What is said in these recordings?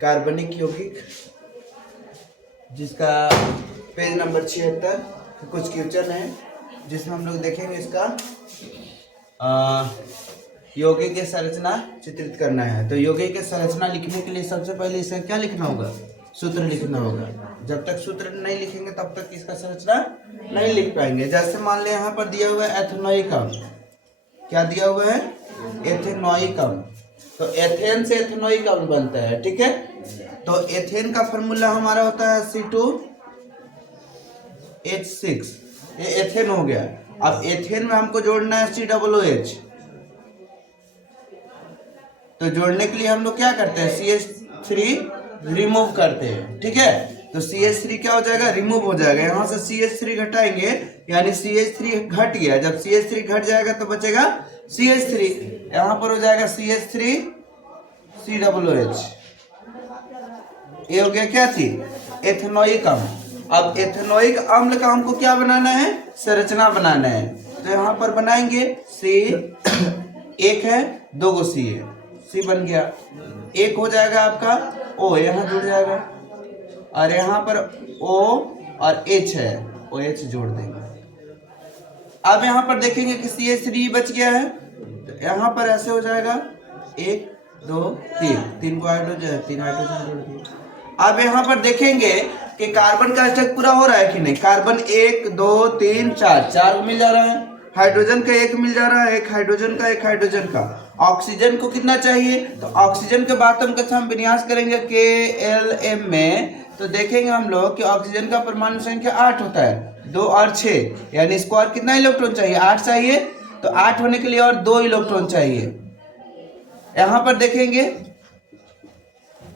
कार्बनिक यौगिक जिसका पेज नंबर 76 कुछ क्वेश्चन है जिसमें हम लोग देखेंगे इसका यौगिक की संरचना चित्रित करना है। तो यौगिक की संरचना लिखने के लिए सबसे पहले इसका क्या लिखना होगा? सूत्र लिखना होगा। जब तक सूत्र नहीं लिखेंगे तब तक इसका संरचना नहीं लिख पाएंगे। जैसे मान लें यहाँ पर दिया हुआ है एथेनोइक अम्ल। क्या दिया हुआ है? एथेनोइक अम्ल। तो एथेन से एथेनोइक अम्ल बनता है, ठीक है। तो एथेन का फॉर्मूला हमारा होता है C2H6। ये एथेन हो गया। अब एथेन में हमको जोड़ना है COOH। तो जोड़ने के लिए हम लोग क्या करते हैं? CH3 रिमूव करते हैं, ठीक है। तो CH3 क्या हो जाएगा? रिमूव हो जाएगा। यहाँ से CH3 घटाएंगे यानी CH3 घट गया। जब CH3 घट जाएगा तो बचेगा CH3। यहाँ पर हो जाएगा CH3 COOH। ये हो गया क्या चीज? एथेनोइक अम्ल। अब एथेनोइक अम्ल का हमको क्या बनाना है? संरचना बनाना है। तो यहाँ पर बनाएंगे C, एक है, दो गो C है, C बन गया। एक हो जाएगा आपका O, यहाँ जुड़ जाएगा, और यहाँ पर O और H है, OH जोड़ देंगे। अब यहाँ पर देखेंगे कि CH3 बच गया है। तो यहाँ पर ऐसे हो जाएगा 1 2 3, 3 को हाइड्रोजन, 3 हाइड्रोजन जोड़ दिए। अब यहाँ पर देखेंगे कि कार्बन का स्ट्रक्चर पूरा हो रहा है कि नहीं। कार्बन 1 2 3 4, 4 मिल जा रहा है। हाइड्रोजन का 1 मिल जा रहा है, 1 हाइड्रोजन का, 1 हाइड्रोजन का। ऑक्सीजन को कितना चाहिए? तो ऑक्सीजन के बातम का हम विन्यास करेंगे KLM में। तो देखेंगे हम लोग कि ऑक्सीजन का परमाणु संख्या 8 होता है, 2 और 6, यानी स्क्वायर कितना इलेक्ट्रॉन चाहिए? 8 चाहिए। तो 8 होने के लिए और 2 इलेक्ट्रॉन चाहिए। यहाँ पर देखेंगे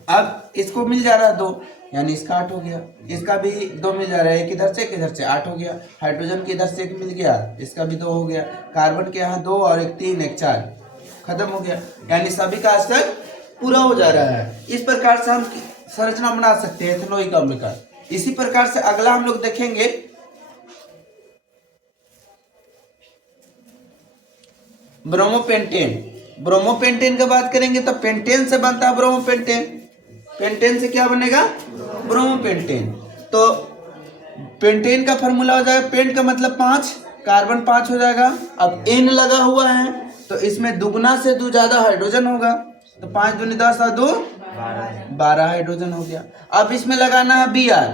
अब इसको मिल जा रहा है 2, यानी इसका 8 हो गया। इसका भी 2 मिल जा रहा है, एक इधर से एक इधर से, 8 हो गया। हाइड्रोजन के इधर से 1 मिल गया, इसका भी 2 हो गया। कार्बन के यहाँ 2 और 1 3, 1 4, खत्म हो गया। यानी सभी का स्तर पूरा हो जा रहा है। इस प्रकार से हम संरचना बना सकते हैं एथेनोइक अम्ल का। इसी प्रकार से अगला हम लोग देखेंगे ब्रोमोपेंटेन। ब्रोमोपेंटेन की बात करेंगे तो पेंटेन से बनता है ब्रोमोपेंटेन। पेंटेन से क्या बनेगा? ब्रोमोपेंटेन। तो पेंटेन का फॉर्मूला हो जाएगा, पेंट का मतलब 5, कार्बन 5 हो जाएगा। अब N लगा हुआ है तो इसमें दुगना से 2 ज्यादा हाइड्रोजन होगा। तो 5 दूनी 10 और 2 12 हाइड्रोजन हो गया। अब इसमें लगाना है Br।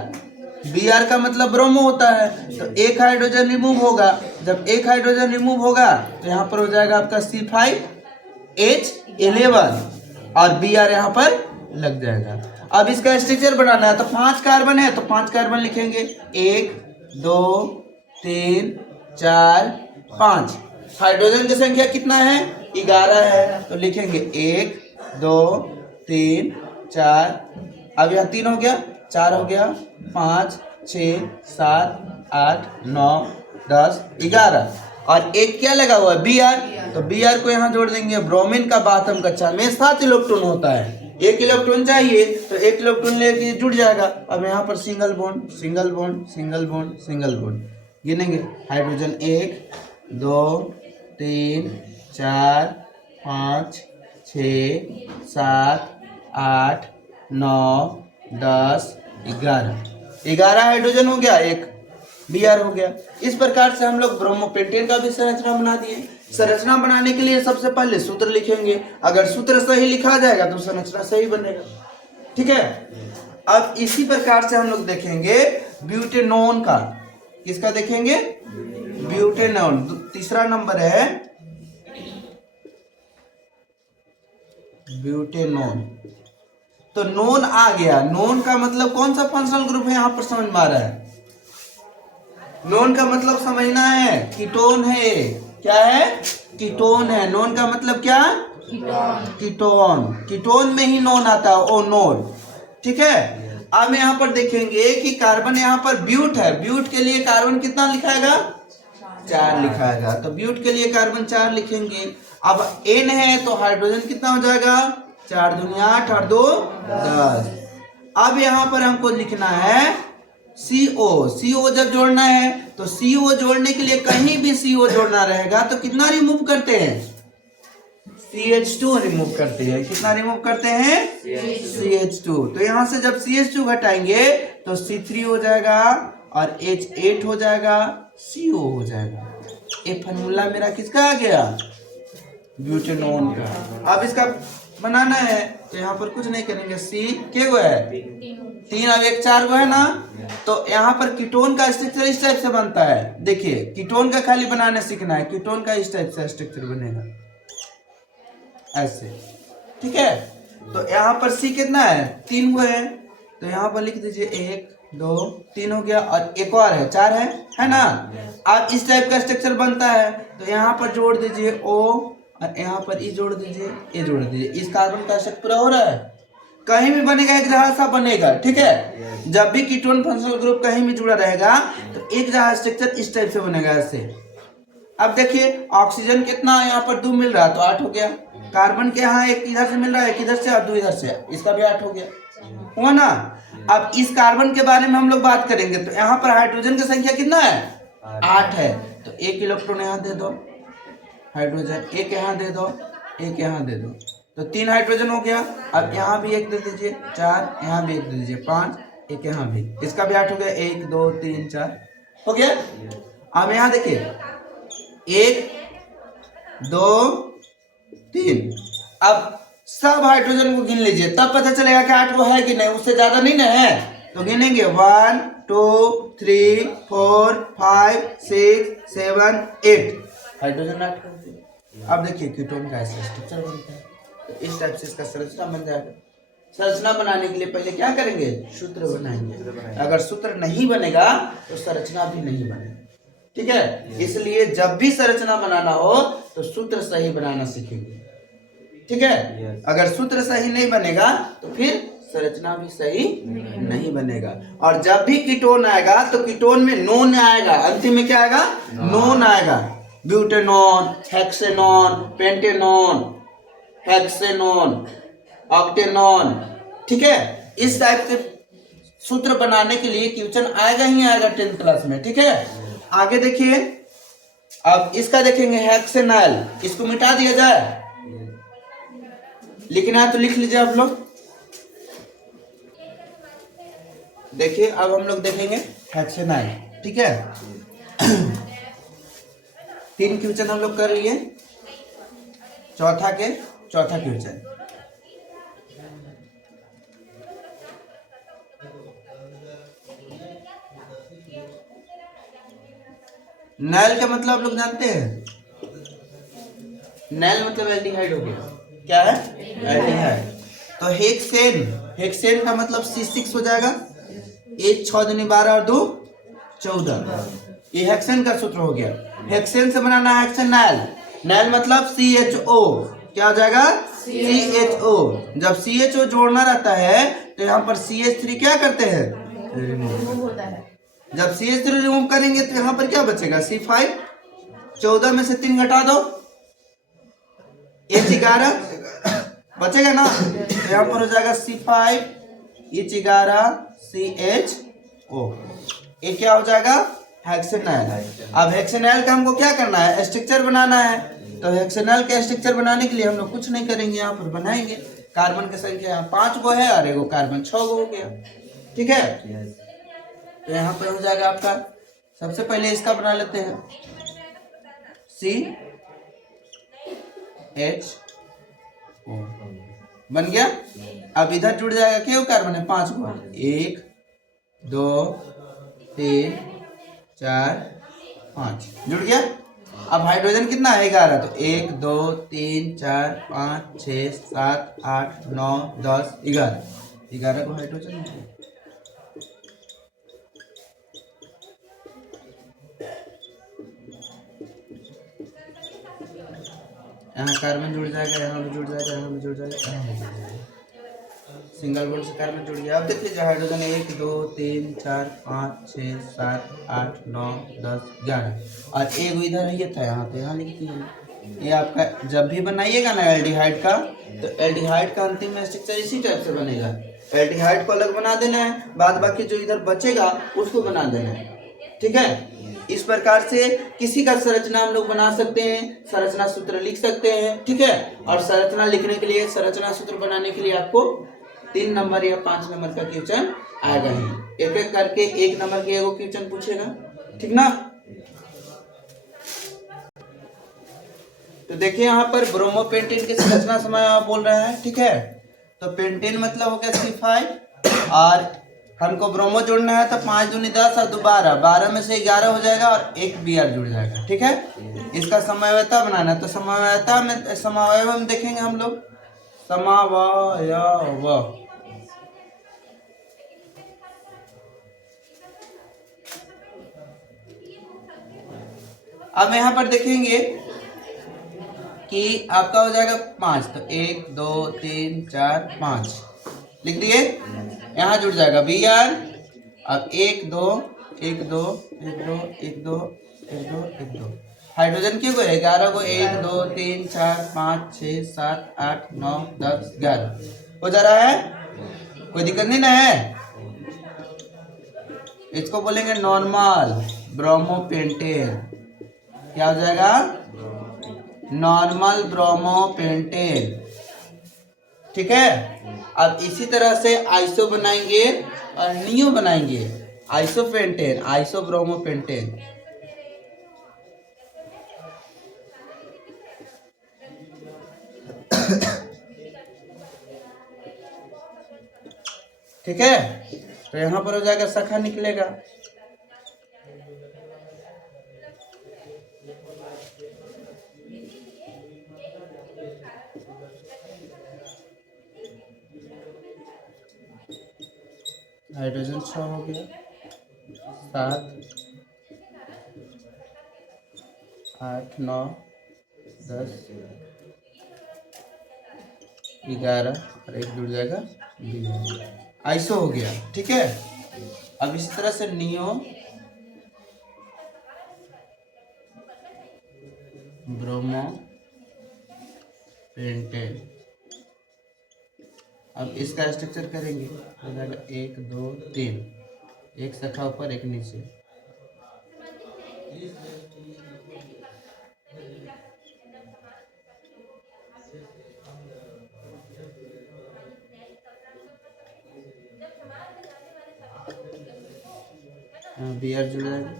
Br का मतलब ब्रोमो होता है। तो 1 हाइड्रोजन रिमूव होगा। जब 1 हाइड्रोजन रिमूव होगा तो यहाँ पर हो जाएगा आपका C5H11 और Br यहाँ पर लग जाएगा। अब इसका स्ट्रक्चर बनाना है। तो 5 कार्बन है तो 5 कार्बन लिखेंगे, 1 2 3 4 5। हाइड्रोजन की संख्या कितना है? 11 है। तो लिखेंगे 1 2 3 4। अब यहाँ 3 हो गया, 4 हो गया, 5 6 7 8 9 10 11, और एक क्या लगा हुआ है? Br। तो Br को यहाँ जोड़ देंगे। ब्रोमीन का बातम कक्षा में 7 इलेक्ट्रॉन होता है, 1 इलेक्ट्रॉन चाहिए तो 1 इलेक्ट्रॉन लेके जुड़ जाएगा। अब यहाँ पर single bond single bond single bond single bond गिनेंगे। हाइड्रोजन 1 2 3 4 5 6 7 8 9 10 11 हाइड्रोजन हो गया, 1 Br हो गया। इस प्रकार से हम लोग ब्रोमोपेंटेन का भी संरचना बना दिए। संरचना बनाने के लिए सबसे पहले सूत्र लिखेंगे। अगर सूत्र सही लिखा जाएगा तो संरचना सही बनेगा, ठीक है। अब इसी प्रकार से हम लोग देखेंगे ब्यूटेनॉन का। किसका देखेंगे? ब्यूटेनॉन। तीसरा नंबर है ब्यूटेनॉन। तो नॉन आ गया। नॉन का मतलब कौन सा फंक्शनल ग्रुप है यहाँ पर समझ में आ रहा है? नॉन का मतलब समझना है, कीटोन है। क्या है? कीटोन है। नॉन का मतलब क्या? कीटोन। कीटोन में ही नॉन आता है, ओ नॉन, ठीक है। अब यहाँ पर देखेंगे कि कार्बन यहाँ पर ब्यूट है। ब्यूट के लिए कार्बन कितना लिखाएगा? 4 लिखाएगा। तो ब्यूट के लिए कार्बन 4 लिखेंगे। अब N है तो हाइड्रोजन कितना हो जाएगा? 4 दूनी 8 और 2 10। अब यहाँ पर हमको लिखना है CO। CO जब जोड़ना है तो CO जोड़ने के लिए कहीं भी CO जोड़ना रहेगा तो कितना रिमूव करते हैं? CH2 रिमूव करते हैं। कितना रिमूव करते हैं? CH2। तो यहाँ से जब CH2 घटाएंगे तो C3 हो जाएगा और H8 हो जाएगा, CO हो जाएगा। ये फॉर्मूला मेरा किसका आ गया? ब्यूटेनॉन का। अब इसका बनाना है तो यहाँ पर कुछ नहीं करेंगे। C क्या गो है? 3 अब 1 4 गो है ना। तो यहाँ पर कीटोन का स्ट्रक्चर इस टाइप से बनता है। देखिए कीटोन का खाली बनाने सीखना है। कीटोन का इस टाइप से स्ट्रक्चर बनेगा ऐसे, ठीक है। तो यहाँ पर C कितना है? 3 गो है। तो यहाँ पर लिख दीजिए 1 2 3 हो गया और एक और है 4 है ना। अब इस टाइप का स्ट्रक्चर बनता है तो यहाँ पर जोड़ दीजिए O और यहाँ पर E जोड़ दीजिए, A जोड़ दीजिए। इस कार्बन का स्ट्रक्चर पूरा हो रहा है। कहीं भी बनेगा एक जहां सा बनेगा, ठीक है। जब भी कीटोन फंक्शनल ग्रुप कहीं भी जुड़ा रहेगा तो एक जहां स्ट्रक्चर इस टाइप से बनेगा ऐसे। अब देखिए ऑक्सीजन कितना यहाँ पर 2 मिल रहा है तो 8 हो गया। कार्बन के यहाँ एक इधर से मिल रहा है, एक इधर से और 2 इधर से, इसका भी 8 हो गया, हुआ ना। अब इस कार्बन के बारे में हम लोग बात करेंगे तो यहाँ पर हाइड्रोजन की संख्या कितना है? 8 है। तो 1 इलेक्ट्रॉन यहाँ दे दो हाइड्रोजन, 1 यहाँ दे दो, 1 यहाँ दे दो, तो 3 हाइड्रोजन हो गया। अब यहाँ भी 1 दे दीजिए, 4 यहाँ भी 1 दे दीजिए, 5, 1 यहाँ भी, इसका भी 8 हो गया। 1 2 3 4 हो गया। अब यहाँ देखिए 1 2 3। अब सब हाइड्रोजन को गिन लीजिए तब पता चलेगा कि 8 को है कि नहीं, उससे ज्यादा नहीं ना है। तो गिनेंगे 1 2 3 4 5 6 7 8 हाइड्रोजन 8 करते हैं। अब देखिए कीटोन का ऐसा स्ट्रक्चर बनता है। तो इस टाइप से इसका संरचना बन जाएगा। संरचना बनाने के लिए पहले क्या करेंगे? सूत्र बनाएंगे। अगर सूत्र नहीं बनेगा तो संरचना भी नहीं बनेगा, ठीक है। इसलिए जब भी संरचना बनाना हो तो सूत्र सही बनाना सीखेंगे, ठीक है। अगर सूत्र सही नहीं बनेगा तो फिर संरचना भी सही नहीं बनेगा। और जब भी कीटोन आएगा तो कीटोन में नोन आएगा, अंतिम में क्या आएगा? नोन आएगा। ब्यूटेनॉन, हेक्सेनॉन, पेंटेनॉन, हेक्सेनॉन, ऑक्टेनॉन, ठीक है। इस टाइप के सूत्र बनाने के लिए क्वेश्चन आएगा ही आएगा 10th क्लास में, ठीक है। आगे देखिए, अब इसका देखेंगे हेक्सेनाइल। इसको मिटा दिया जाए, लिखना है तो लिख लीजिए आप लोग। देखिए अब हम लोग देखेंगे हेक्सेनाइल, ठीक है। 3 क्वेश्चन हम लोग कर लिए, चौथा क्वेश्चन। नाइल का मतलब आप लोग जानते हैं? नाइल मतलब एल्डिहाइड हो गया। क्या है? एल्डिहाइड। तो हेक्सेन का मतलब C6 हो जाएगा। 1 6 दूनी 12 और 2 14। ये हेक्सेन का सूत्र हो गया। हेक्सेन से बनाना है हेक्सेनाइल। नाइल मतलब CHO, क्या हो जाएगा? CHO। जब CHO जोड़ना रहता है तो यहाँ पर CH3 क्या करते हैं? रिमूव होता है। जब CH3 रिमूव करेंगे तो यहाँ पर क्या बचेगा? C5। 14 में से 3 घटा दो, H11 बचेगा ना। तो यहाँ पर हो जाएगा C5 H11 CHO। ये क्या हो जाएगा? हेक्सेनाइल। अब हेक्सेनाइल का हमको क्या करना है? स्ट्रक्चर बनाना है। तो हेक्सेनाइल के स्ट्रक्चर बनाने के लिए हम लोग कुछ नहीं करेंगे, यहाँ पर बनाएंगे। कार्बन की संख्या यहाँ 5 गो है और एगो कार्बन 6 गो हो गया, ठीक है। तो यहाँ पर हो जाएगा आपका, सबसे पहले इसका बना लेते हैं, CHO बन गया। अब इधर जुड़ जाएगा, क्यों कार्बन है 5 गो, 1 2 3 4 5 जुड़ गया। अब हाइड्रोजन कितना है? 11। तो 1 2 3 4 5 6 7 8 9 10 11 को हाइड्रोजन है। यहाँ कार्बन जुड़ जाएगा, यहाँ भी जुड़ जाएगा, यहाँ भी जुड़ जाएगा, यहाँ भी जुड़ जाएगा। सिंगल बॉन्ड से कार्बन जुड़ गया। अब देख लीजिए हाइड्रोजन 1 2 3 4 5 6 7 8 9 10 11 और एक इधर है, ये था यहाँ पे, यहाँ लिख दीजिए। ये आपका जब भी बनाइएगा ना एल्डिहाइड का, तो एल्डिहाइड का अंतिम में स्ट्रक्चर इसी टाइप से बनेगा। एल्डिहाइड को अलग बना देना है, बाद बाकी जो इधर बचेगा उसको बना देना है, ठीक है। इस प्रकार से किसी का संरचना हम लोग बना सकते हैं, संरचना सूत्र लिख सकते हैं, ठीक है। और संरचना लिखने के लिए, संरचना सूत्र बनाने के लिए आपको 3 नंबर या 5 नंबर का क्वेश्चन आएगा ही। एक एक करके 1 नंबर के एगो क्वेश्चन पूछेगा, ठीक ना। तो देखिए यहाँ पर ब्रोमोपेंटेन के संरचना समय बोल रहे हैं, ठीक है। तो पेंटेन मतलब हो गया C5 और हमको ब्रोमो जोड़ना है तो 5 दूनी 10 और 2 12, 12 में से 11 हो जाएगा और एक Br जुड़ जाएगा, ठीक है। इसका समवायता बनाना है तो समवायता में समवायव में देखेंगे हम लोग समवायव। अब यहाँ पर देखेंगे कि आपका हो जाएगा 5, तो 1 2 3 4 5 लिख दिए, यहाँ जुड़ जाएगा Br। अब 1 2 1 2 1 2 1 2 1 2 1 2 हाइड्रोजन क्यों को 11 को 1 2 3 4 5 6 7 8 9 10 11 हो जा रहा है, कोई दिक्कत नहीं ना है। इसको बोलेंगे नॉर्मल ब्रोमोपेंटेन। क्या हो जाएगा? नॉर्मल ब्रोमोपेंटेन, ठीक है। अब इसी तरह से आइसो बनाएंगे और नियो बनाएंगे, आइसोपेंटेन, आइसोब्रोमोपेंटेन। ठीक है, तो यहां पर हो जाएगा शाखा निकलेगा। हाइड्रोजन 6 हो गया, 7 8 9 10 11 और एक जुड़ जाएगा आइसो हो गया, ठीक है। अब इसी तरह से नियो ब्रोमो पेंटेन। अब इसका स्ट्रक्चर करेंगे, हो जाएगा 1 2 3, एक शाखा ऊपर एक नीचे। Br जुड़ जाएगा,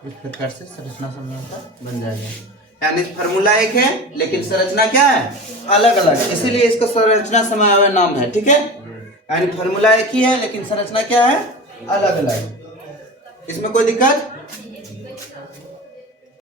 इस प्रकार से संरचना समूह बन जाएगा। यानी फार्मूला एक है लेकिन संरचना क्या है? अलग अलग, इसीलिए इसका संरचना समवाय नाम है, ठीक है। यानी फार्मूला एक ही है लेकिन संरचना क्या है? अलग अलग। इसमें कोई दिक्कत